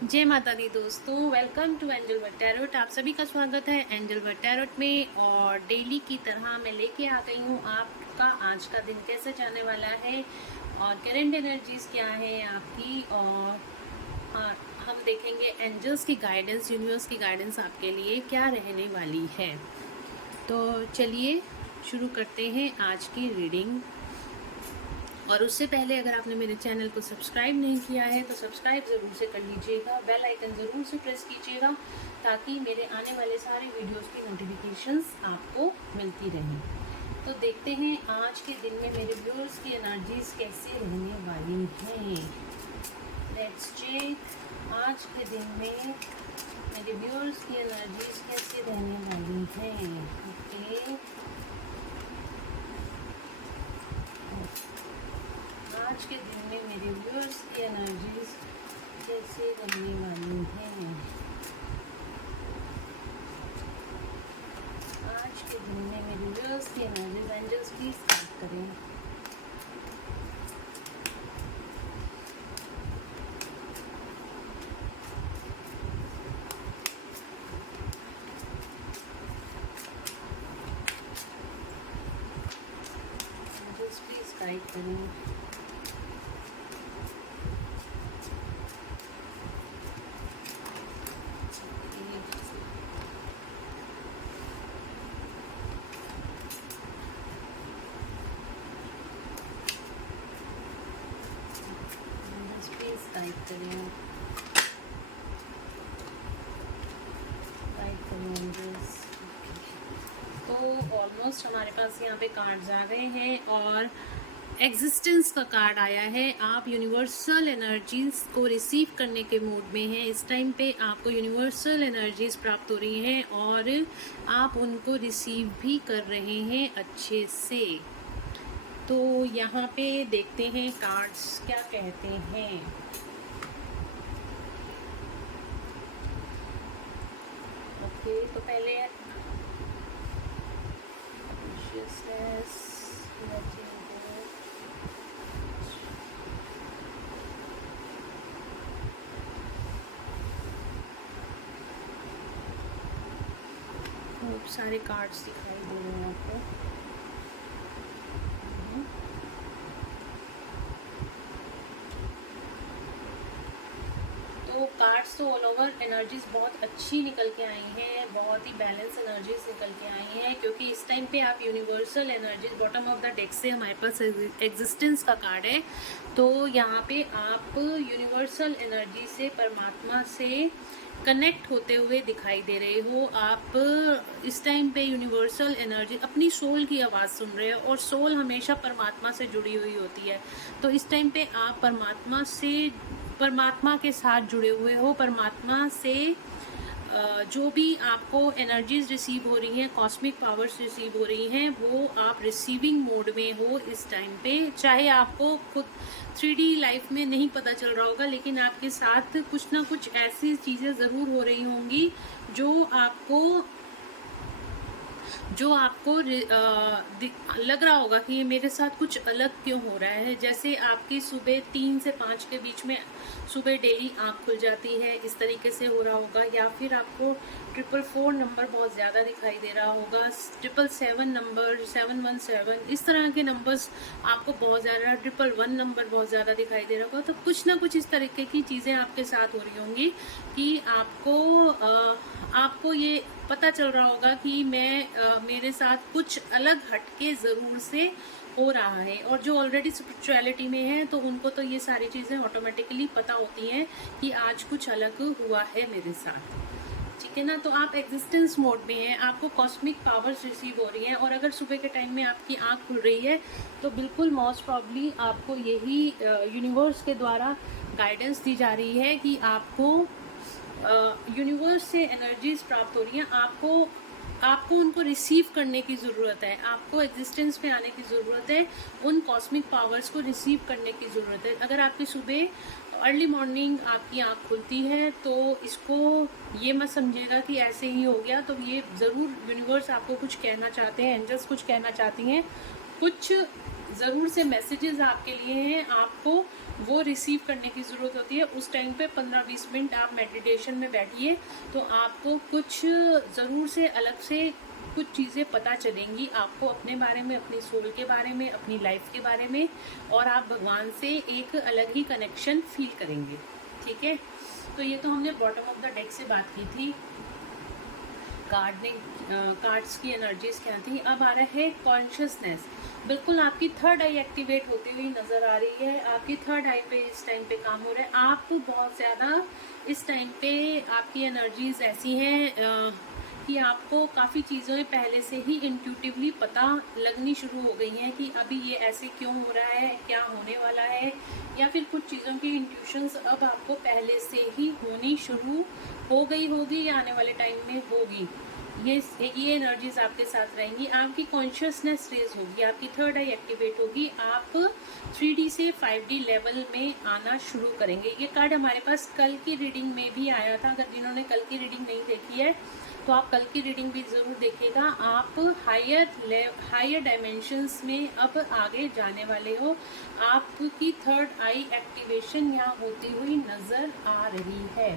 जय माता दी दोस्तों, welcome to angel word tarot. आप सभी का स्वागत है एंजल वर्ड टैरोट में। और डेली की तरह मैं लेके आ गई हूँ आपका आज का दिन कैसे जाने वाला है और करेंट एनर्जीज क्या है आपकी। और हाँ, हम देखेंगे एंजल्स की गाइडेंस, यूनिवर्स की गाइडेंस आपके लिए क्या रहने वाली है। तो चलिए शुरू करते हैं आज की रीडिंग। और उससे पहले अगर आपने मेरे चैनल को सब्सक्राइब नहीं किया है तो सब्सक्राइब ज़रूर से कर लीजिएगा, बेल आइकन ज़रूर से प्रेस कीजिएगा ताकि मेरे आने वाले सारे वीडियोस की नोटिफिकेशंस आपको मिलती रहें। तो देखते हैं आज के दिन में मेरे व्यूअर्स की एनर्जीज कैसे रहने वाली हैं। लेट्स चेक आज के दिन में मेरे व्यूअर्स की एनर्जीज कैसे रहने वाली हैं। ओके, आज के दिन में मेरे व्यूअर्स की एनर्जीज कैसे रहने वाली हैं। आज के दिन में मेरे व्यूअर्स की एनर्जीज, एंजल्स प्लीज स्टार्ट करें। एंजल्स प्लीज गाइड करें। गाइड करें, गाइड करें एंजल्स। तो ऑलमोस्ट हमारे पास यहाँ पे कार्ड्स आ गए हैं और एग्जिस्टेंस का कार्ड आया है। आप यूनिवर्सल एनर्जीज को रिसीव करने के मूड में हैं। इस टाइम पे आपको यूनिवर्सल एनर्जीज प्राप्त हो रही हैं और आप उनको रिसीव भी कर रहे हैं अच्छे से। तो यहाँ पे देखते हैं कार्ड्स क्या कहते हैं। ओके, तो पहले खूब सारे कार्ड्स दिखाई दे रहे हैं आपको। तो कार्ड्स तो ऑल ओवर एनर्जीज बहुत अच्छी निकल के आई हैं, बहुत ही बैलेंस एनर्जीज निकल के आई हैं, क्योंकि इस टाइम पे आप universal energies, bottom of the deck से हमारे पास एग्जिस्टेंस का कार्ड है। तो यहाँ पे आप यूनिवर्सल एनर्जी से, परमात्मा से कनेक्ट होते हुए दिखाई दे रहे हो। आप इस टाइम पे यूनिवर्सल एनर्जी, अपनी सोल की आवाज़ सुन रहे हो और सोल हमेशा परमात्मा से जुड़ी हुई होती है। तो इस टाइम पे आप परमात्मा के साथ जुड़े हुए हो। परमात्मा से जो भी आपको एनर्जीज रिसीव हो रही हैं, कॉस्मिक पावर्स रिसीव हो रही हैं, वो आप रिसीविंग मोड में हो इस टाइम पे। चाहे आपको खुद 3D लाइफ में नहीं पता चल रहा होगा, लेकिन आपके साथ कुछ ना कुछ ऐसी चीज़ें ज़रूर हो रही होंगी जो आपको लग रहा होगा कि ये मेरे साथ कुछ अलग क्यों हो रहा है। जैसे आपकी सुबह 3 से 5 के बीच में सुबह डेली आँख खुल जाती है, इस तरीके से हो रहा होगा। या फिर आपको 444 नंबर बहुत ज़्यादा दिखाई दे रहा होगा, 777 नंबर, 717, इस तरह के नंबर्स आपको बहुत ज़्यादा, 111 नंबर बहुत ज़्यादा दिखाई दे रहा होगा। तो कुछ ना कुछ इस तरीके की चीज़ें आपके साथ हो रही होंगी कि आपको ये पता चल रहा होगा कि मेरे साथ कुछ अलग हटके ज़रूर से हो रहा है। और जो ऑलरेडी स्पिरिचुअलिटी में है तो उनको तो ये सारी चीज़ें ऑटोमेटिकली पता होती हैं कि आज कुछ अलग हुआ है मेरे साथ, ठीक है ना। तो आप एग्जिस्टेंस मोड में हैं, आपको कॉस्मिक पावर्स रिसीव हो रही हैं। और अगर सुबह के टाइम में आपकी आंख खुल रही है तो बिल्कुल मोस्ट प्रॉब्ली आपको यही यूनिवर्स के द्वारा गाइडेंस दी जा रही है कि आपको यूनिवर्स से एनर्जीज प्राप्त हो रही हैं। आपको उनको रिसीव करने की ज़रूरत है, आपको एग्जिस्टेंस में आने की ज़रूरत है, उन कॉस्मिक पावर्स को रिसीव करने की ज़रूरत है। अगर आपकी सुबह अर्ली मॉर्निंग आपकी आँख खुलती है तो इसको ये मत समझिएगा कि ऐसे ही हो गया। तो ये ज़रूर यूनिवर्स आपको कुछ कहना चाहते हैं, एंजल्स कुछ कहना चाहती हैं। कुछ ज़रूर से मैसेजेस आपके लिए हैं, आपको वो रिसीव करने की ज़रूरत होती है। उस टाइम पे 15-20 मिनट आप मेडिटेशन में बैठिए, तो आपको कुछ ज़रूर से अलग से कुछ चीज़ें पता चलेंगी आपको अपने बारे में, अपनी सोल के बारे में, अपनी लाइफ के बारे में, और आप भगवान से एक अलग ही कनेक्शन फील करेंगे। ठीक है, तो ये तो हमने बॉटम ऑफ द डेक से बात की थी, कार्ड्स की एनर्जीज क्या थी। अब आ रहा है कॉन्शियसनेस। बिल्कुल आपकी थर्ड आई एक्टिवेट होती हुई नज़र आ रही है, आपकी थर्ड आई पे इस टाइम पे काम हो रहा है। आप बहुत ज़्यादा इस टाइम पे आपकी एनर्जीज ऐसी हैं कि आपको काफ़ी चीज़ें पहले से ही इंट्यूटिवली पता लगनी शुरू हो गई हैं कि अभी ये ऐसे क्यों हो रहा है, क्या होने वाला है, या फिर कुछ चीज़ों की इंट्यूशंस अब आपको पहले से ही होनी शुरू हो गई होगी या आने वाले टाइम में होगी। ये एनर्जीज आपके साथ रहेंगी। आपकी कॉन्शियसनेस रेज होगी, आपकी थर्ड आई एक्टिवेट होगी, आप 3D से 5D लेवल में आना शुरू करेंगे। ये कार्ड हमारे पास कल की रीडिंग में भी आया था। अगर जिन्होंने कल की रीडिंग नहीं देखी है तो आप कल की रीडिंग भी ज़रूर देखिएगा। आप हायर डायमेंशंस में अब आगे जाने वाले हो। आपकी थर्ड आई एक्टिवेशन यहाँ होती हुई नज़र आ रही है।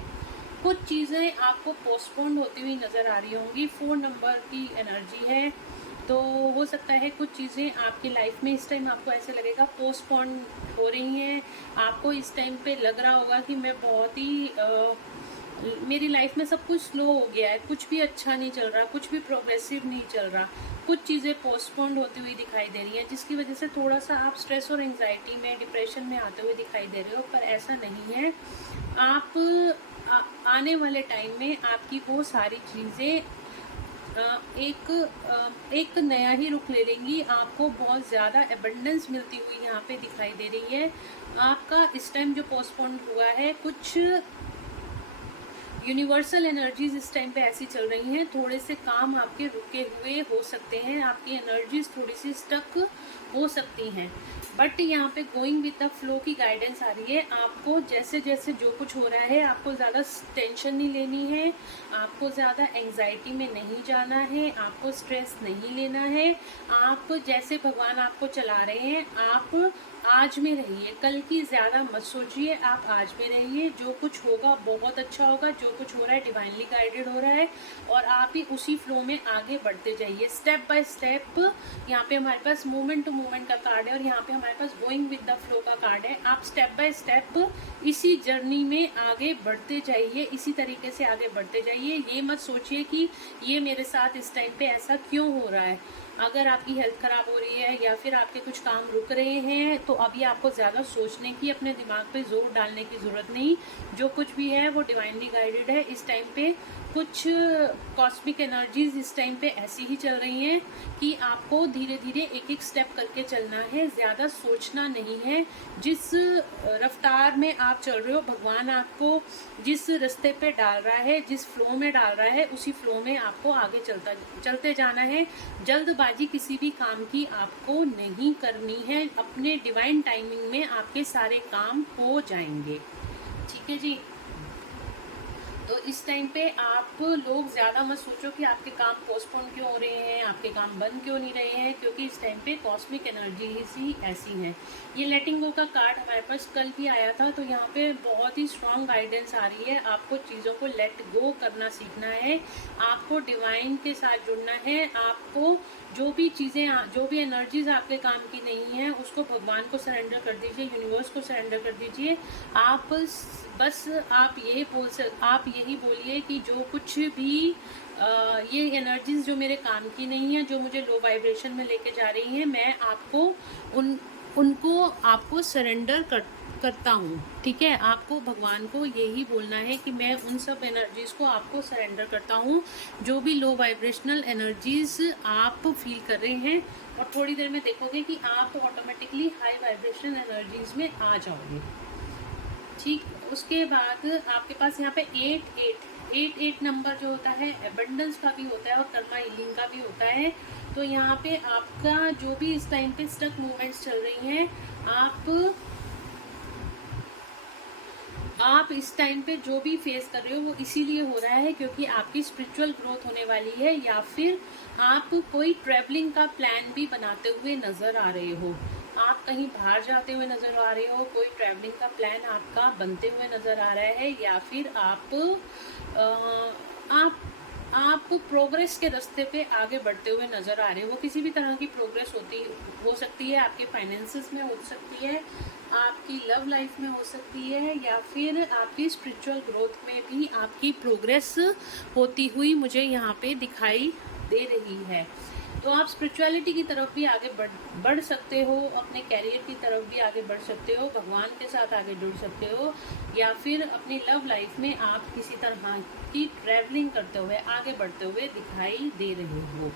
कुछ चीज़ें आपको पोस्टपोन्ड होती हुई नज़र आ रही होंगी। 4 नंबर की एनर्जी है, तो हो सकता है कुछ चीज़ें आपकी लाइफ में इस टाइम आपको ऐसे लगेगा पोस्टपोन्ड हो रही हैं। आपको इस टाइम पे लग रहा होगा कि मैं बहुत ही मेरी लाइफ में सब कुछ स्लो हो गया है, कुछ भी अच्छा नहीं चल रहा, कुछ भी प्रोग्रेसिव नहीं चल रहा, कुछ चीज़ें पोस्टपोन्ड होती हुई दिखाई दे रही हैं, जिसकी वजह से थोड़ा सा आप स्ट्रेस और एंजाइटी में, डिप्रेशन में आते हुए दिखाई दे रहे हो। पर ऐसा नहीं है। आप आने वाले टाइम में आपकी वो सारी चीज़ें एक नया ही रुख ले लेंगी। आपको बहुत ज़्यादा एबंडेंस मिलती हुई यहाँ पे दिखाई दे रही है। आपका इस टाइम जो पोस्टपोन्ड हुआ है, कुछ यूनिवर्सल एनर्जीज इस टाइम पे ऐसी चल रही हैं, थोड़े से काम आपके रुके हुए हो सकते हैं, आपकी एनर्जीज थोड़ी सी स्टक हो सकती हैं। बट यहाँ पे गोइंग विद द फ्लो की गाइडेंस आ रही है। आपको जैसे जैसे जो कुछ हो रहा है, आपको ज़्यादा टेंशन नहीं लेनी है, आपको ज़्यादा एंजाइटी में नहीं जाना है, आपको स्ट्रेस नहीं लेना है। आप जैसे भगवान आपको चला रहे हैं, आप आज में रहिए, कल की ज़्यादा मत सोचिए, आप आज में रहिए। जो कुछ होगा बहुत अच्छा होगा, जो कुछ हो रहा है डिवाइनली गाइडेड हो रहा है, और आप ही उसी फ्लो में आगे बढ़ते जाइए स्टेप बाय स्टेप। यहाँ पे हमारे पास मूवमेंट टू मूवमेंट का कार्ड है, और यहाँ पे हमारे पास गोइंग विद द फ्लो का कार्ड है। आप स्टेप बाय स्टेप इसी जर्नी में आगे बढ़ते जाइए, इसी तरीके से आगे बढ़ते जाइए। ये मत सोचिए कि ये मेरे साथ इस टाइम पे ऐसा क्यों हो रहा है। अगर आपकी हेल्थ ख़राब हो रही है या फिर आपके कुछ काम रुक रहे हैं, तो अभी आपको ज़्यादा सोचने की, अपने दिमाग पे जोर डालने की ज़रूरत नहीं। जो कुछ भी है वो डिवाइनली गाइडेड है। इस टाइम पे कुछ कॉस्मिक एनर्जीज इस टाइम पे ऐसी ही चल रही हैं कि आपको धीरे धीरे एक एक स्टेप करके चलना है, ज़्यादा सोचना नहीं है। जिस रफ्तार में आप चल रहे हो, भगवान आपको जिस रास्ते पे डाल रहा है, जिस फ्लो में डाल रहा है, उसी फ्लो में आपको आगे चलते जाना है। जल्दबाजी किसी भी काम की आपको नहीं करनी है। अपने डिवाइन टाइमिंग में आपके सारे काम हो जाएंगे। ठीक है जी। तो इस टाइम पे आप लोग ज़्यादा मत सोचो कि आपके काम पोस्टपोन क्यों हो रहे हैं, आपके काम बंद क्यों नहीं रहे हैं, क्योंकि इस टाइम पे कॉस्मिक एनर्जी ही ऐसी हैं। ये लेटिंग गो का कार्ड हमारे पास कल भी आया था, तो यहाँ पे बहुत ही स्ट्रॉन्ग गाइडेंस आ रही है। आपको चीज़ों को लेट गो करना सीखना है, आपको डिवाइन के साथ जुड़ना है। आपको जो भी चीज़ें, जो भी एनर्जीज आपके काम की नहीं है, उसको भगवान को सरेंडर कर दीजिए, यूनिवर्स को सरेंडर कर दीजिए। आप बस आप यही बोलिए कि जो कुछ भी ये एनर्जीज जो मेरे काम की नहीं है, जो मुझे लो वाइब्रेशन में लेके जा रही हैं, मैं आपको उनको आपको सरेंडर करता हूँ। ठीक है, आपको भगवान को यही बोलना है कि मैं उन सब एनर्जीज को आपको सरेंडर करता हूँ, जो भी लो वाइब्रेशनल एनर्जीज आप फील कर रहे हैं। और थोड़ी देर में देखोगे कि आप ऑटोमेटिकली हाई वाइब्रेशनल एनर्जीज में आ जाओगे। ठीक, उसके बाद आपके पास यहाँ पे 8 नंबर जो होता है एबंडेंस का भी होता है और कर्मा हीलिंग का भी होता है। तो यहाँ पे आपका जो भी इस टाइम पे स्टक मूवमेंट्स चल रही हैं, आप इस टाइम पे जो भी फेस कर रहे हो वो इसीलिए हो रहा है क्योंकि आपकी स्पिरिचुअल ग्रोथ होने वाली है, या फिर आप कोई ट्रैवलिंग का प्लान भी बनाते हुए नज़र आ रहे हो। आप कहीं बाहर जाते हुए नज़र आ रहे हो, कोई ट्रैवलिंग का प्लान आपका बनते हुए नज़र आ रहा है, या फिर आप प्रोग्रेस के रास्ते पे आगे बढ़ते हुए नज़र आ रहे हो। वो किसी भी तरह की प्रोग्रेस हो सकती है, आपके फाइनेंसेस में हो सकती है, आपकी लव लाइफ में हो सकती है, या फिर आपकी स्पिरिचुअल ग्रोथ में भी आपकी प्रोग्रेस होती हुई मुझे यहाँ पे दिखाई दे रही है। तो आप स्पिरिचुअलिटी की तरफ भी आगे बढ़ सकते हो, अपने कैरियर की तरफ भी आगे बढ़ सकते हो, भगवान के साथ आगे जुड़ सकते हो, या फिर अपनी लव लाइफ में आप किसी तरह की ट्रैवलिंग करते हुए आगे बढ़ते हुए दिखाई दे रहे हो।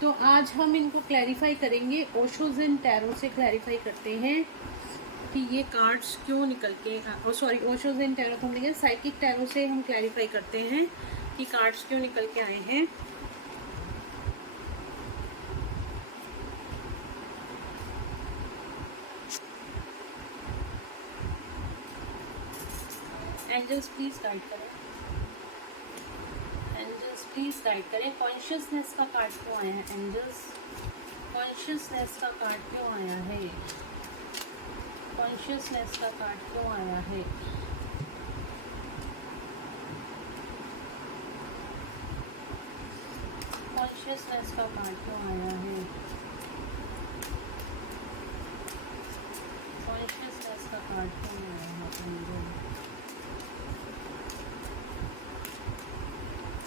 तो आज हम इनको क्लैरिफाई करेंगे, ओशो ज़ेन टैरो से क्लैरिफाई करते हैं कि ये कार्ड्स क्यों निकल के, सॉरी ओशो ज़ेन टैरो तो हम लेंगे, साइकिक टैरो से हम क्लैरिफाई करते हैं कि कार्ड्स क्यों निकल के आए हैं। एंजल्स प्लीज गाइड करें, एंजल्स प्लीज गाइड करें। कॉन्शियसनेस का कार्ड क्यों आया है एंजल्स? कॉन्शियसनेस का कार्ड क्यों आया है? कॉन्शियसनेस का कार्ड क्यों आया है? कॉन्शियसनेस का कार्ड क्यों आया है? कॉन्शियसनेस का कार्ड क्यों आया है एंजल?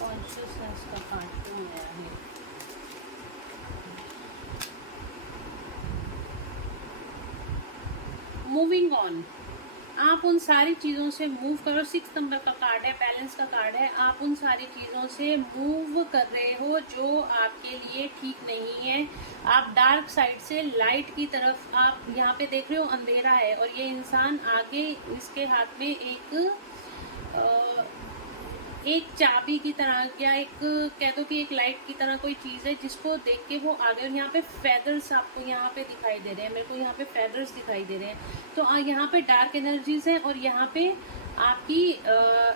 कॉन्शियसनेस का कार्ड क्यों आया है? मूविंग ऑन, आप उन सारी चीज़ों से मूव करो। 6 नंबर का कार्ड है, बैलेंस का कार्ड है। आप उन सारी चीज़ों से मूव कर रहे हो जो आपके लिए ठीक नहीं है। आप डार्क साइड से लाइट की तरफ, आप यहाँ पे देख रहे हो अंधेरा है, और ये इंसान आगे, इसके हाथ में एक चाबी की तरह, या एक कह दो कि एक लाइट की तरह कोई चीज़ है जिसको देख के वो आगे। और यहाँ पे फेदर्स आपको यहाँ पे दिखाई दे रहे हैं, मेरे को यहाँ पे फेदर्स दिखाई दे रहे हैं। तो यहाँ पे डार्क एनर्जीज हैं, और यहाँ पे आपकी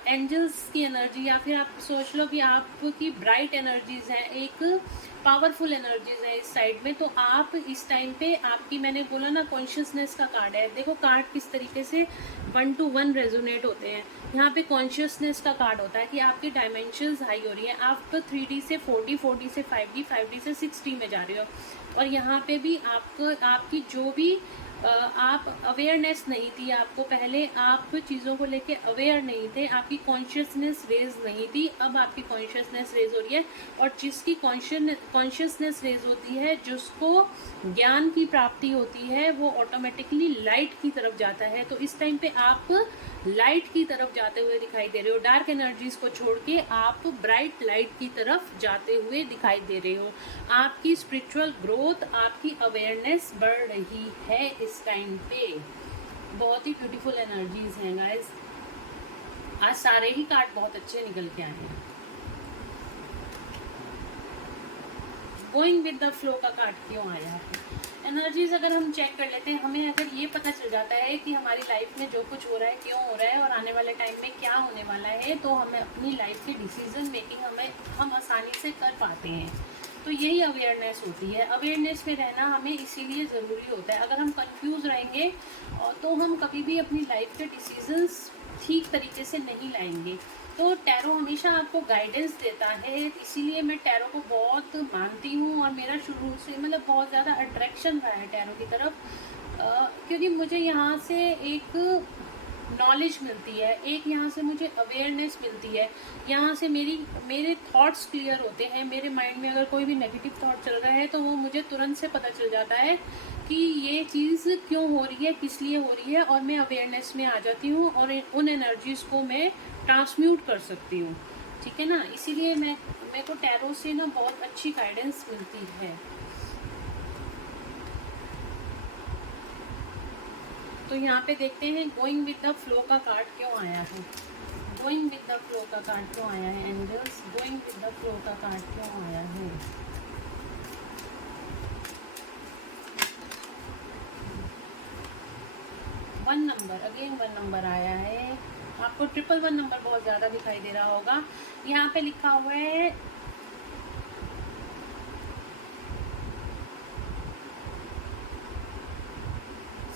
एंजल्स की एनर्जी, या फिर आप सोच लो कि आपकी ब्राइट एनर्जीज हैं, एक पावरफुल एनर्जीज है इस साइड में। तो आप इस टाइम पे, आपकी, मैंने बोला ना कॉन्शियसनेस का कार्ड है, देखो कार्ड किस तरीके से 1 to 1 रेजोनेट होते हैं। यहाँ पे कॉन्शियसनेस का कार्ड होता है कि आपकी डायमेंशंस हाई हो रही है, आप 3D से 4D, 4D से 5D, 5D से 6D में जा रहे हो। और यहाँ पे भी आपकी जो भी आप अवेयरनेस नहीं थी, आपको पहले आप चीज़ों को लेके अवेयर नहीं थे, आपकी कॉन्शियसनेस रेज नहीं थी, अब आपकी कॉन्शियसनेस रेज हो रही है। और जिसकी कॉन्शियसनेस रेज होती है, जिसको ज्ञान की प्राप्ति होती है, वो ऑटोमेटिकली लाइट की तरफ जाता है। तो इस टाइम पे आप लाइट की तरफ जाते हुए दिखाई दे रहे हो, डार्क एनर्जीज को छोड़ के आप ब्राइट लाइट की तरफ जाते हुए दिखाई दे रहे हो। आपकी स्पिरिचुअल ग्रोथ, आपकी अवेयरनेस बढ़ रही है इस टाइम पे। बहुत ही ब्यूटीफुल एनर्जीज हैं गाइस। आज सारे ही कार्ड बहुत अच्छे निकल के आए हैं। गोइंग विद द फ्लो का कार्ड क्यों आया है? एनर्जीज अगर हम चेक कर लेते हैं, हमें अगर ये पता चल जाता है कि हमारी लाइफ में जो कुछ हो रहा है क्यों हो रहा है, और आने वाले टाइम में क्या होने वाला है, तो हमें अपनी लाइफ की डिसीजन मेकिंग हम आसानी से कर पाते हैं। तो यही अवेयरनेस होती है। अवेयरनेस में रहना हमें इसीलिए ज़रूरी होता है। अगर हम कंफ्यूज रहेंगे तो हम कभी भी अपनी लाइफ के डिसीजंस ठीक तरीके से नहीं लाएंगे। तो टैरो हमेशा आपको गाइडेंस देता है, इसीलिए मैं टैरो को बहुत मानती हूँ, और मेरा शुरू से मतलब बहुत ज़्यादा अट्रैक्शन रहा है टैरो की तरफ, क्योंकि मुझे यहाँ से एक नॉलेज मिलती है, एक यहाँ से मुझे अवेयरनेस मिलती है, यहाँ से मेरे थॉट्स क्लियर होते हैं। मेरे माइंड में अगर कोई भी नेगेटिव थॉट चल रहा है तो वो मुझे तुरंत से पता चल जाता है कि ये चीज़ क्यों हो रही है, किस लिए हो रही है, और मैं अवेयरनेस में आ जाती हूँ और उन एनर्जीज़ को मैं ट्रांसम्यूट कर सकती हूँ। ठीक है ना, इसीलिए मेरे को टैरो से ना बहुत अच्छी गाइडेंस मिलती है। तो यहाँ पे देखते हैं गोइंग विद द फ्लो का कार्ड क्यों आया है। गोइंग विद द फ्लो का कार्ड क्यों आया है angels? Going with the flow का कार्ड क्यों आया है? वन नंबर, अगेन 1 नंबर आया है। आपको 111 नंबर बहुत ज़्यादा दिखाई दे रहा होगा। यहाँ पे लिखा हुआ है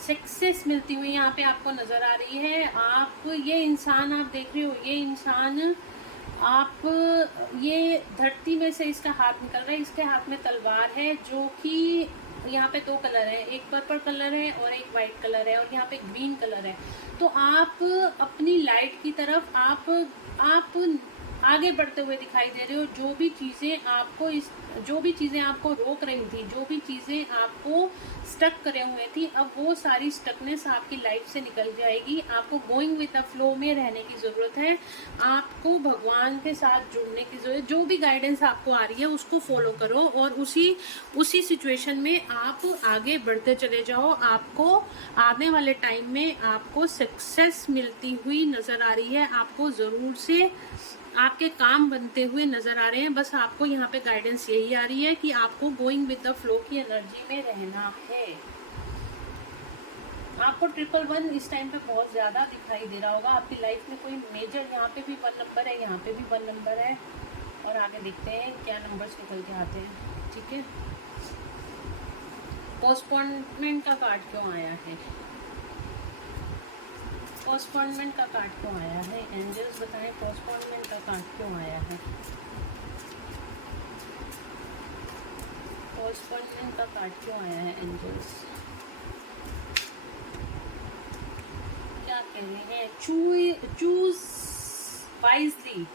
सक्सेस मिलती हुई यहाँ पे आपको नजर आ रही है। आप ये इंसान आप देख रहे हो, ये इंसान आप, ये धरती में से इसका हाथ निकल रहा है, इसके हाथ में तलवार है जो कि यहाँ पे 2 कलर है, एक पर्पल कलर है और एक वाइट कलर है और यहाँ पे ग्रीन कलर है। तो आप अपनी लाइट की तरफ आप आगे बढ़ते हुए दिखाई दे रहे हो। जो भी चीज़ें आपको रोक रही थी, जो भी चीज़ें आपको स्टक करे हुए थी, अब वो सारी स्टकनेस आपकी लाइफ से निकल जाएगी। आपको गोइंग विद द फ्लो में रहने की ज़रूरत है। आपको भगवान के साथ जुड़ने की ज़रूरत है। जो भी गाइडेंस आपको आ रही है उसको फॉलो करो और उसी सिचुएशन में आप आगे बढ़ते चले जाओ। आपको आने वाले टाइम में आपको सक्सेस मिलती हुई नज़र आ रही है। आपको ज़रूर से आपके काम बनते हुए नजर आ रहे हैं। बस आपको यहाँ पे गाइडेंस यही आ रही है कि आपको गोइंग विद द फ्लो की एनर्जी में रहना है। आपको 111 इस टाइम पे बहुत ज्यादा दिखाई दे रहा होगा। आपकी लाइफ में कोई मेजर, यहाँ पे भी 1 नंबर है, यहाँ पे भी 1 नंबर है और आगे देखते हैं क्या नंबर्स निकल के आते हैं। ठीक है, पोस्टपोनमेंट का कार्ड क्यों आया है? पोस्टपोनमेंट का कार्ड क्यों आया है? एंजल्स बताएं पोस्टपोनमेंट का कार्ड क्यों आया है? पोस्टपोनमेंट का कार्ड क्यों आया है एंजल्स? क्या कह रहे हैं? Choose wisely.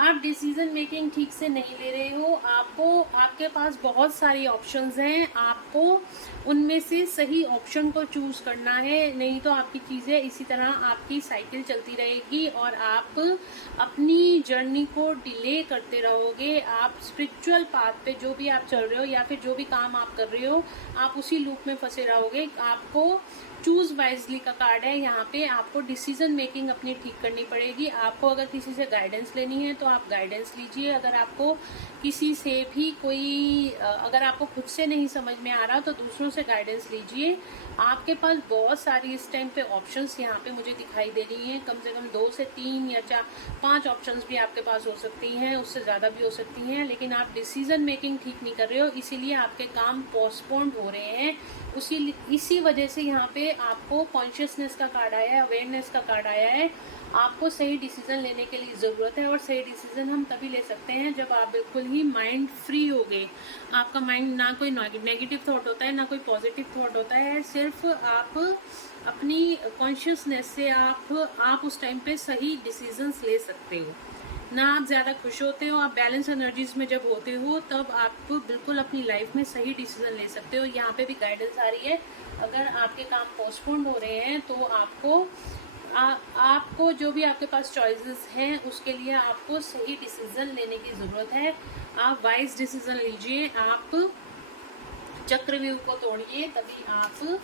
आप डिसीजन मेकिंग ठीक से नहीं ले रहे हो। आपके पास बहुत सारी ऑप्शंस हैं, आपको उनमें से सही ऑप्शन को चूज करना है, नहीं तो आपकी चीज़ें इसी तरह आपकी साइकिल चलती रहेगी और आप अपनी जर्नी को डिले करते रहोगे। आप स्पिरिचुअल पाथ पे जो भी आप चल रहे हो या फिर जो भी काम आप कर रहे हो, आप उसी लूप में फंसे रहोगे। आपको चूज वाइजली का कार्ड है यहाँ पे। आपको डिसीजन मेकिंग अपनी ठीक करनी पड़ेगी। आपको अगर किसी से गाइडेंस लेनी है तो आप गाइडेंस लीजिए। अगर आपको किसी से भी अगर आपको खुद से नहीं समझ में आ रहा तो दूसरों से गाइडेंस लीजिए। आपके पास बहुत सारी इस टाइम पे ऑप्शंस यहाँ पे मुझे दिखाई दे रही हैं। कम से कम 2 से 3 या 4-5 ऑप्शंस भी आपके पास हो सकती हैं, उससे ज़्यादा भी हो सकती हैं, लेकिन आप डिसीजन मेकिंग ठीक नहीं कर रहे हो, इसीलिए आपके काम पोस्टपोन्ड हो रहे हैं। इसी वजह से यहाँ पे आपको कॉन्शियसनेस का कार्ड आया है, अवेयरनेस का कार्ड आया है। आपको सही डिसीजन लेने के लिए ज़रूरत है और सही डिसीजन हम तभी ले सकते हैं जब आप बिल्कुल ही माइंड फ्री हो गए। आपका माइंड ना कोई नेगेटिव थॉट होता है ना कोई पॉजिटिव थॉट होता है, सिर्फ आप अपनी कॉन्शियसनेस से आप उस टाइम पे सही डिसीजंस ले सकते हो। ना आप ज़्यादा खुश होते हो, आप बैलेंस एनर्जीज में जब होते हो तब आप बिल्कुल अपनी लाइफ में सही डिसीजन ले सकते हो। यहाँ पे भी गाइडेंस आ रही है, अगर आपके काम पोस्टपोन्ड हो रहे हैं तो आपको जो भी आपके पास चॉइसेस हैं उसके लिए आपको सही डिसीजन लेने की ज़रूरत है। आप वाइज डिसीजन लीजिए, आप चक्रव्यूह को तोड़िए, तभी आप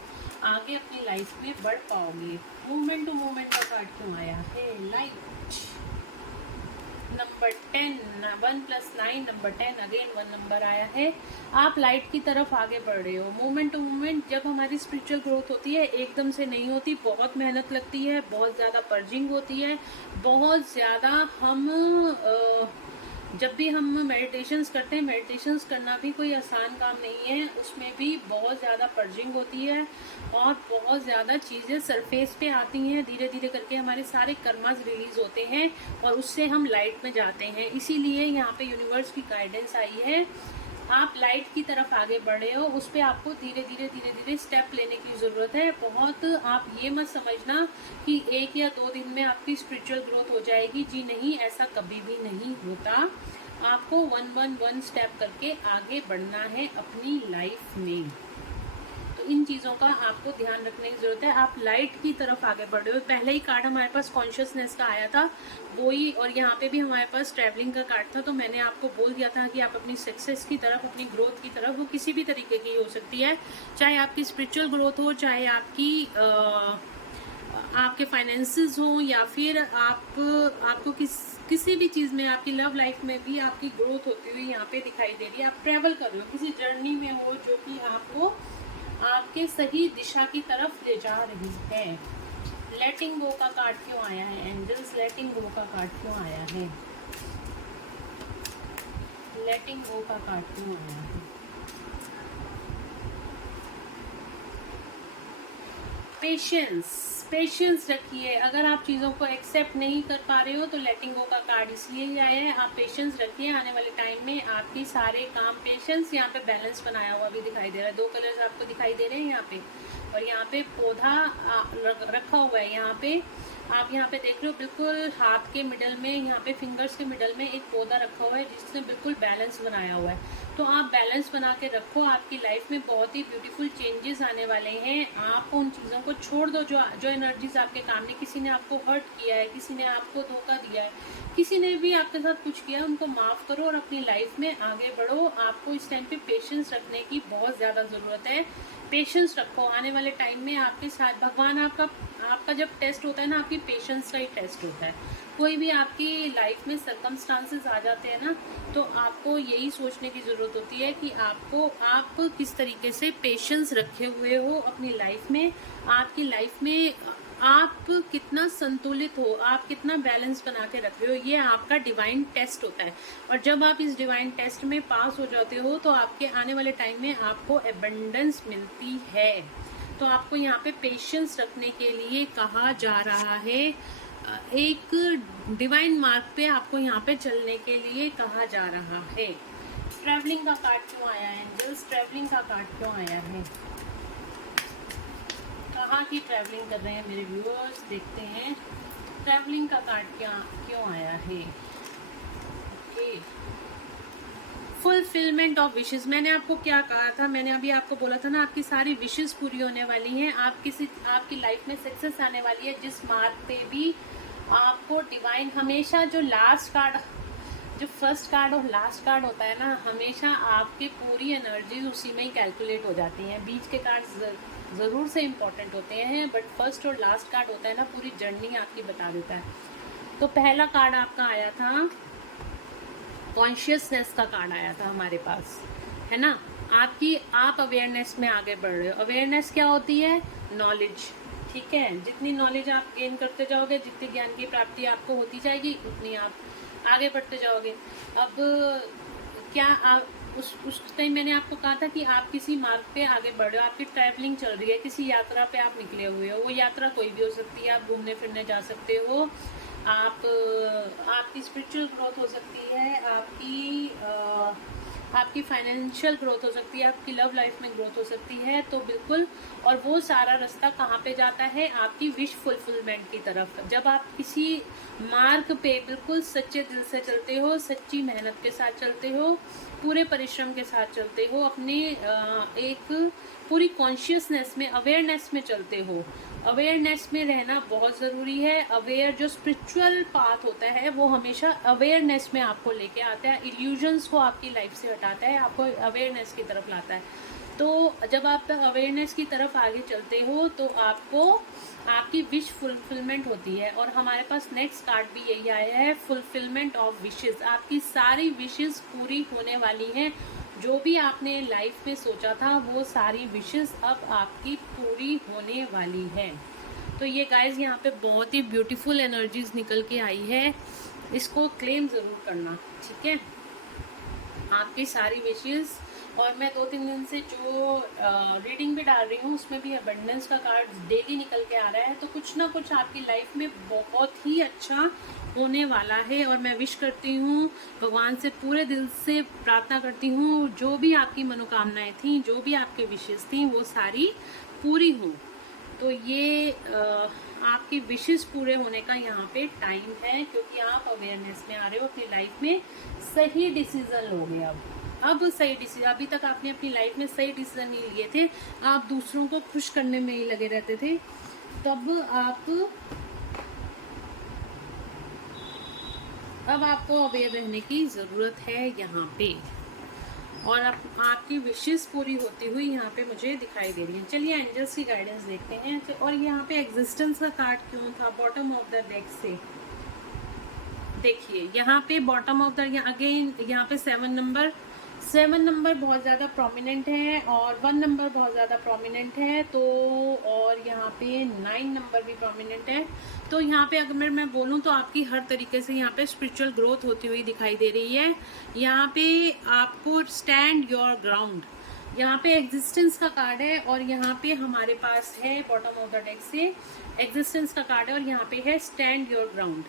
आगे अपनी लाइफ में बढ़ पाओगे। मूवमेंट टू मूवमेंट का कार्ड क्यों आया है? Light number 10, 1 + 9 number 10, again 1 number आया है। आप लाइट की तरफ आगे बढ़ रहे हो। मूवमेंट टू मूवमेंट, जब हमारी स्पिरिचुअल ग्रोथ होती है एकदम से नहीं होती, बहुत मेहनत लगती है, बहुत ज़्यादा पर्जिंग होती है, बहुत ज़्यादा जब भी हम मेडिटेशंस करते हैं, मेडिटेशंस करना भी कोई आसान काम नहीं है, उसमें भी बहुत ज़्यादा पर्जिंग होती है और बहुत ज़्यादा चीज़ें सरफेस पे आती हैं। धीरे धीरे करके हमारे सारे कर्मास रिलीज होते हैं और उससे हम लाइट में जाते हैं। इसीलिए यहाँ पे यूनिवर्स की गाइडेंस आई है, आप लाइट की तरफ आगे बढ़े हो, उस पर आपको धीरे धीरे स्टेप लेने की ज़रूरत है। बहुत आप ये मत समझना कि 1 या 2 दिन में आपकी स्पिरिचुअल ग्रोथ हो जाएगी, जी नहीं, ऐसा कभी भी नहीं होता। आपको 1 स्टेप करके आगे बढ़ना है अपनी लाइफ में। तो इन चीज़ों का आपको ध्यान रखने की ज़रूरत है। आप लाइट की तरफ आगे बढ़ रहे हो। पहले ही कार्ड हमारे पास कॉन्शियसनेस का आया था, वही, और यहाँ पे भी हमारे पास ट्रैवलिंग का कार्ड था। तो मैंने आपको बोल दिया था कि आप अपनी सक्सेस की तरफ, अपनी ग्रोथ की तरफ, वो किसी भी तरीके की हो सकती है, चाहे आपकी स्पिरिचुअल ग्रोथ हो, चाहे आपके फाइनेंसेस हो, या फिर आपको किसी भी चीज़ में, आपकी लव लाइफ में भी आपकी ग्रोथ होती हुई यहाँ पे दिखाई दे रही है। आप ट्रैवल कर रहे हो, किसी जर्नी में हो जो कि आपको आपके सही दिशा की तरफ ले जा रही है। लेटिंग गो का कार्ड क्यों आया है एंजल्स? लेटिंग गो का कार्ड क्यों आया है? लेटिंग गो का कार्ड क्यों आया है? पेशेंस रखिए। अगर आप चीज़ों को एक्सेप्ट नहीं कर पा रहे हो तो लेटिंग गो का कार्ड इसलिए ही आया है। आप पेशेंस रखिए, आने वाले टाइम में आपकी सारे काम पेशेंस। यहाँ पे बैलेंस बनाया हुआ भी दिखाई दे रहा है, 2 कलर्स आपको दिखाई दे रहे हैं यहाँ पे, और यहाँ पे पौधा रखा हुआ है। यहाँ पे आप यहाँ पे देख रहे हो बिल्कुल हाथ के मिडल में, यहाँ पे फिंगर्स के मिडल में एक पौधा रखा हुआ है जिसने बिल्कुल बैलेंस बनाया हुआ है। तो आप बैलेंस बना के रखो, आपकी लाइफ में बहुत ही ब्यूटीफुल चेंजेस आने वाले हैं। आप उन चीज़ों को छोड़ दो जो एनर्जीज आपके काम नहीं, किसी ने आपको हर्ट किया है, किसी ने आपको धोखा दिया है, किसी ने भी आपके साथ कुछ किया है, उनको माफ़ करो और अपनी लाइफ में आगे बढ़ो। आपको इस टाइम पे पेशेंस रखने की बहुत ज़्यादा ज़रूरत है। पेशेंस रखो, आने वाले टाइम में आपके साथ भगवान आपका जब टेस्ट होता है ना, आपकी पेशेंस का ही टेस्ट होता है। कोई भी आपकी लाइफ में सर्कमस्टांसेस आ जाते हैं ना, तो आपको यही सोचने की ज़रूरत होती है कि आप किस तरीके से पेशेंस रखे हुए हो अपनी लाइफ में। आपकी लाइफ में आप कितना संतुलित हो, आप कितना बैलेंस बना के रख रहे हो, ये आपका डिवाइन टेस्ट होता है। और जब आप इस डिवाइन टेस्ट में पास हो जाते हो तो आपके आने वाले टाइम में आपको एबंडेंस मिलती है। तो आपको यहाँ पे पेशेंस रखने के लिए कहा जा रहा है। एक डिवाइन मार्ग पे आपको यहाँ पे चलने के लिए कहा जा रहा है। ट्रैवलिंग का कार्ड क्यों आया है एंजल्स? ट्रैवलिंग का कार्ड क्यों आया है? कहाँ की ट्रैवलिंग कर रहे हैं मेरे व्यूअर्स, देखते हैं ट्रैवलिंग का कार्ड क्यों आया है। Okay, fulfilment of wishes. मैंने आपको क्या कहा था, मैंने अभी आपको बोला था ना, आपकी सारी विशेस पूरी होने वाली हैं। आपकी लाइफ में सक्सेस आने वाली है। जिस मार्ग पे भी आपको डिवाइन, हमेशा जो फर्स्ट कार्ड और लास्ट कार्ड होता है ना, हमेशा आपकी पूरी एनर्जी उसी में ही कैलकुलेट हो जाती हैं। बीच के कार्ड ज़रूर से इम्पोर्टेंट होते हैं, बट फर्स्ट और लास्ट कार्ड होता है ना, पूरी जर्नी आपकी बता देता है। तो पहला कार्ड आपका आया था, कॉन्शियसनेस का कार्ड आया था हमारे पास, है ना। आप अवेयरनेस में आगे बढ़ रहे हो। अवेयरनेस क्या होती है? नॉलेज, ठीक है। जितनी नॉलेज आप गेन करते जाओगे, जितनी ज्ञान की प्राप्ति आपको होती जाएगी, उतनी आप आगे बढ़ते जाओगे। अब क्या आप उस टाइम मैंने आपको कहा था कि आप किसी मार्ग पे आगे बढ़ रहे हो, आपकी ट्रैवलिंग चल रही है, किसी यात्रा पे आप निकले हुए हो। वो यात्रा कोई भी हो सकती है, आप घूमने फिरने जा सकते हो, आपकी स्पिरिचुअल ग्रोथ हो सकती है, आपकी फाइनेंशियल ग्रोथ हो सकती है, आपकी लव लाइफ में ग्रोथ हो सकती है। तो बिल्कुल, और वो सारा रास्ता कहाँ पे जाता है? आपकी विश फुलफिलमेंट की तरफ। जब आप किसी मार्ग पे बिल्कुल सच्चे दिल से चलते हो, सच्ची मेहनत के साथ चलते हो, पूरे परिश्रम के साथ चलते हो, अपने एक पूरी कॉन्शियसनेस में, अवेयरनेस में चलते हो। अवेयरनेस में रहना बहुत ज़रूरी है। जो स्पिरिचुअल पाथ होता है वो हमेशा अवेयरनेस में आपको लेके आता है, इल्यूजन्स को आपकी लाइफ से हटाता है, आपको अवेयरनेस की तरफ लाता है। तो जब आप अवेयरनेस की तरफ आगे चलते हो तो आपकी विश फुलफिलमेंट होती है। और हमारे पास नेक्स्ट कार्ड भी यही आया है, फुलफिलमेंट ऑफ विशेस। आपकी सारी विशेस पूरी होने वाली हैं। जो भी आपने लाइफ में सोचा था वो सारी विशेस अब आपकी पूरी होने वाली है। तो ये गाइस यहाँ पे बहुत ही ब्यूटीफुल एनर्जीज निकल के आई है, इसको क्लेम ज़रूर करना, ठीक है। आपकी सारी विशेस, और मैं 2-3 दिन से जो रीडिंग भी डाल रही हूँ उसमें भी अबंडेंस का कार्ड डेली निकल के आ रहा है। तो कुछ ना कुछ आपकी लाइफ में बहुत ही अच्छा होने वाला है। और मैं विश करती हूँ, भगवान से पूरे दिल से प्रार्थना करती हूँ, जो भी आपकी मनोकामनाएं थी, जो भी आपके विशेष थी, वो सारी पूरी हों। तो ये आपकी विशेष पूरे होने का यहाँ पे टाइम है, क्योंकि आप अवेयरनेस में आ रहे हो, अपनी लाइफ में सही डिसीजन लोगे। अब सही डिसीजन, अभी तक आपने अपनी लाइफ में सही डिसीजन नहीं लिए थे, आप दूसरों को खुश करने में ही लगे रहते थे। अब आपको अवेयर रहने की ज़रूरत है यहाँ पे। और आपकी विशेस पूरी होती हुई यहाँ पे मुझे दिखाई दे रही है। चलिए एंजल्स की गाइडेंस देखते हैं। और यहाँ पे एग्जिस्टेंस का कार्ड क्यों था बॉटम ऑफ द डेक से? देखिए यहाँ पे बॉटम ऑफ द, अगेन यहाँ पे 7 नंबर बहुत ज़्यादा प्रोमिनेंट है, और 1 नंबर बहुत ज़्यादा प्रोमिनेंट है। तो और यहाँ पे 9 नंबर भी प्रोमिनेंट है। तो यहाँ पे अगर मैं बोलूँ तो आपकी हर तरीके से यहाँ पे स्पिरिचुअल ग्रोथ होती हुई दिखाई दे रही है। यहाँ पे आपको स्टैंड योर ग्राउंड, यहाँ पे एग्जिस्टेंस का कार्ड है और यहाँ पे हमारे पास है बॉटम ऑफ द डेक से एग्जिस्टेंस का कार्ड है और यहाँ पे है स्टैंड योर ग्राउंड।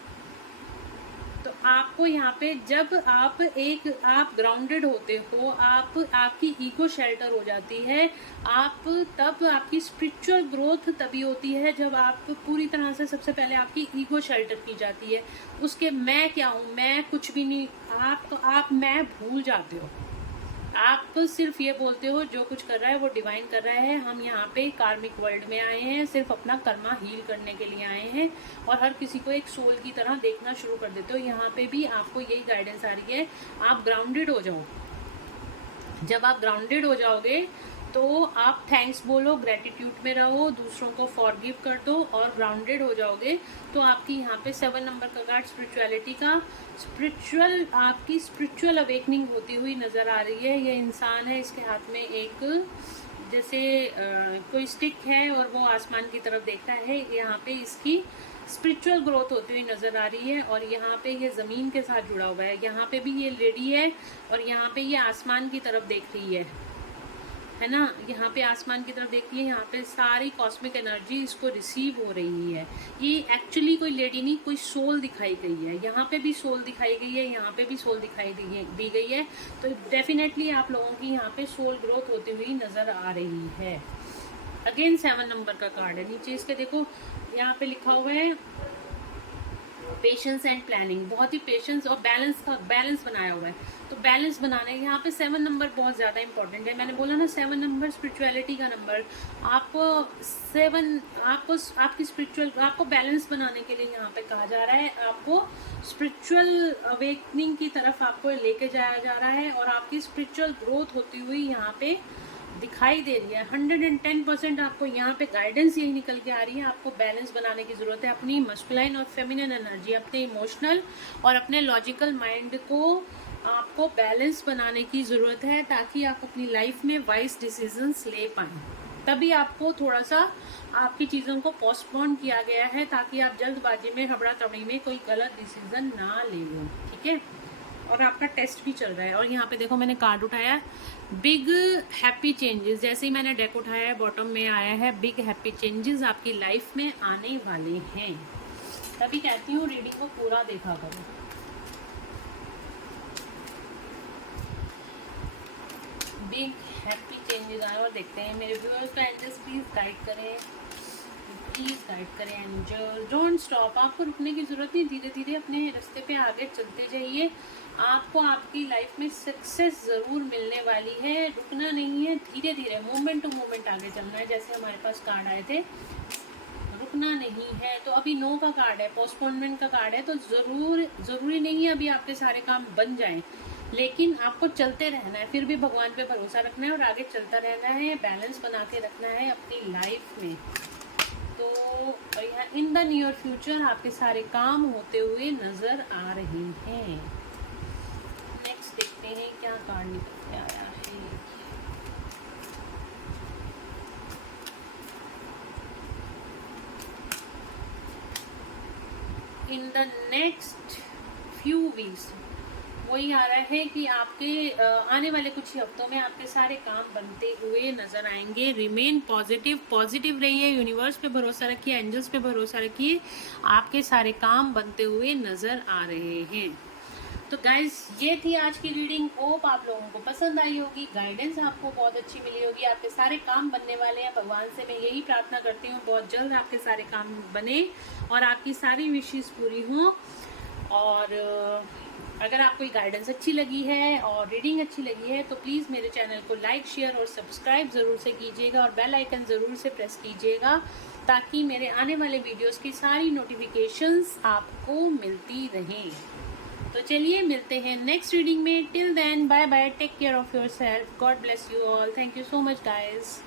तो आपको यहाँ पे जब आप ग्राउंडेड होते हो, आपकी ईगो शेल्टर हो जाती है, तब आपकी स्पिरिचुअल ग्रोथ तभी होती है जब आप पूरी तरह से, सबसे पहले आपकी ईगो शेल्टर की जाती है। उसके मैं क्या हूँ, मैं कुछ भी नहीं, आप मैं भूल जाते हो। आप तो सिर्फ ये बोलते हो जो कुछ कर रहा है वो डिवाइन कर रहा है। हम यहाँ पे कार्मिक वर्ल्ड में आए हैं, सिर्फ अपना कर्मा हील करने के लिए आए हैं और हर किसी को एक सोल की तरह देखना शुरू कर देते हो। यहाँ पे भी आपको यही गाइडेंस आ रही है, आप ग्राउंडेड हो जाओ। जब आप ग्राउंडेड हो जाओगे तो आप थैंक्स बोलो, ग्रेटिट्यूड में रहो, दूसरों को फॉरगिव कर दो और ग्राउंडेड हो जाओगे तो आपकी यहाँ पे 7 नंबर का कार्ड स्पिरिचुअलिटी का, आपकी स्पिरिचुअल अवेकनिंग होती हुई नज़र आ रही है। ये इंसान है, इसके हाथ में एक जैसे कोई स्टिक है और वो आसमान की तरफ देखता है। यहाँ पे इसकी स्पिरिचुअल ग्रोथ होती हुई नज़र आ रही है और यहाँ पे ये ज़मीन के साथ जुड़ा हुआ है। यहाँ पे भी ये लेडी है और यहाँ पे ये आसमान की तरफ देख रही है ना, यहाँ पे आसमान की तरफ देखती है। यहाँ पे सारी कॉस्मिक एनर्जी इसको रिसीव हो रही है। ये एक्चुअली कोई लेडी नहीं, कोई सोल दिखाई गई है। यहाँ पे भी सोल दिखाई गई है, यहाँ पे भी सोल दिखाई दी गई है। तो डेफिनेटली आप लोगों की यहाँ पे सोल ग्रोथ होती हुई नज़र आ रही है। अगेन 7 नंबर का कार्ड है। नीचे इसके देखो, यहाँ पे लिखा हुआ है पेशेंस एंड प्लानिंग। बहुत ही पेशेंस और बैलेंस बनाया हुआ है। तो बैलेंस बनाने, यहाँ पे 7 नंबर बहुत ज़्यादा इंपॉर्टेंट है। मैंने बोला ना 7 नंबर स्पिरिचुअलिटी का नंबर। आपको बैलेंस बनाने के लिए यहाँ पे कहा जा रहा है। आपको स्पिरिचुअल अवेकनिंग की तरफ आपको लेके जाया जा रहा है और आपकी स्पिरिचुअल ग्रोथ होती हुई यहाँ पे दिखाई दे रही है। 110% आपको यहाँ पे गाइडेंस यही निकल के आ रही है। आपको बैलेंस बनाने की ज़रूरत है। अपनी मस्कुलाइन और फेमिनिन एनर्जी, अपने इमोशनल और अपने लॉजिकल माइंड को आपको बैलेंस बनाने की ज़रूरत है ताकि आप अपनी लाइफ में वाइज डिसीजंस ले पाएँ। तभी आपको थोड़ा सा आपकी चीज़ों को पोस्टपोन किया गया है ताकि आप जल्दबाजी में, हबड़ा तबड़ी में कोई गलत डिसीजन ना ले लो, ठीक है। और आपका टेस्ट भी चल रहा है। और यहाँ पे देखो मैंने कार्ड उठाया बिग हैप्पी चेंजेस। जैसे ही मैंने डेक उठाया है बॉटम में आया है बिग हैप्पी चेंजेस आपकी लाइफ में आने वाले हैं। तभी कहती हूँ रीडिंग को पूरा देखा करो। बिग हैप्पी चेंजेस आए और देखते हैं मेरे व्यूअर्स का। एंजल्स प्लीज गाइड करें, प्लीज गाइड करें एंजल। डोंट स्टॉप, आपको रुकने की जरूरत नहीं। धीरे धीरे अपने रास्ते पे आगे चलते जाइए। आपको आपकी लाइफ में सक्सेस ज़रूर मिलने वाली है। रुकना नहीं है, धीरे धीरे मूवमेंट टू मूवमेंट आगे चलना है। जैसे हमारे पास कार्ड आए थे, रुकना नहीं है। तो अभी नो का कार्ड है, पोस्टपोनमेंट का कार्ड है। तो ज़रूरी नहीं है अभी आपके सारे काम बन जाएं, लेकिन आपको चलते रहना है। फिर भी भगवान पे भरोसा रखना है और आगे चलता रहना है। बैलेंस बना के रखना है अपनी लाइफ में। तो यहाँ इन द नियर फ्यूचर आपके सारे काम होते हुए नज़र आ रहे हैं। नेक्स्ट देखते हैं क्या कार्ड निकल के आया है। In the next few weeks वही आ रहा है कि आपके आने वाले कुछ ही हफ्तों में आपके सारे काम बनते हुए नजर आएंगे। रिमेन पॉजिटिव रहिए, यूनिवर्स पे भरोसा रखिए, एंजल्स पे भरोसा रखिए। आपके सारे काम बनते हुए नजर आ रहे हैं। तो गाइज ये थी आज की रीडिंग। होप आप लोगों को पसंद आई होगी, गाइडेंस आपको बहुत अच्छी मिली होगी। आपके सारे काम बनने वाले हैं। भगवान से मैं यही प्रार्थना करती हूँ बहुत जल्द आपके सारे काम बने और आपकी सारी विशेष पूरी हों। और अगर आपको ये गाइडेंस अच्छी लगी है और रीडिंग अच्छी लगी है तो प्लीज़ मेरे चैनल को लाइक, शेयर और सब्सक्राइब ज़रूर से कीजिएगा और बेल आइकन ज़रूर से प्रेस कीजिएगा ताकि मेरे आने वाले वीडियोस की सारी नोटिफिकेशंस आपको मिलती रहें। तो चलिए मिलते हैं नेक्स्ट रीडिंग में। Till then bye bye, take care of yourself, God bless you all, thank you so much guys.